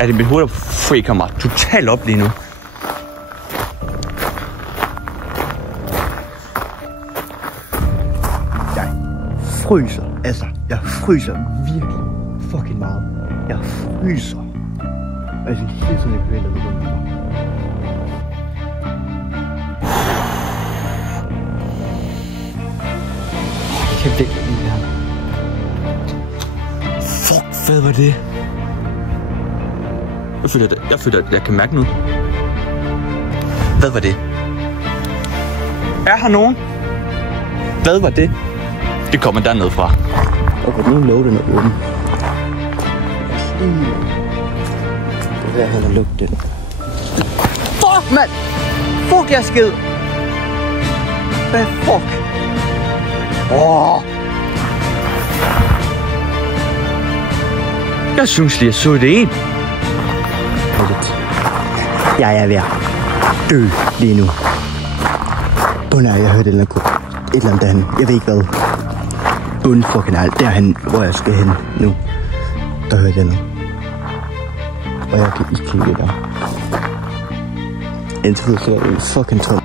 er det mit hoved, der freaker mig totalt op lige nu. Jeg fryser, altså. Jeg fryser virkelig fucking meget. Jeg fryser. Altså hele tiden, jeg forventer det. Kæft, det her. Fuck, hvad var det? Jeg føler, at jeg kan mærke noget. Hvad var det? Er her nogen? Hvad var det? Det kommer dernede fra. Okay, den ene låge, den er åben. Det er han har lukket den. Fuck, mand! Fuck, jeg skid! Hvad fuck? Jeg synes lige, jeg så det en. Jeg er ved at dø lige nu. Bunder, jeg hørte et eller andet derhen. Jeg ved ikke hvad. Bund fucking alt. Derhen, hvor jeg skal hen nu. Der hørte jeg noget. Og jeg kan ikke kigge der. Indtil videre så er det fucking tom.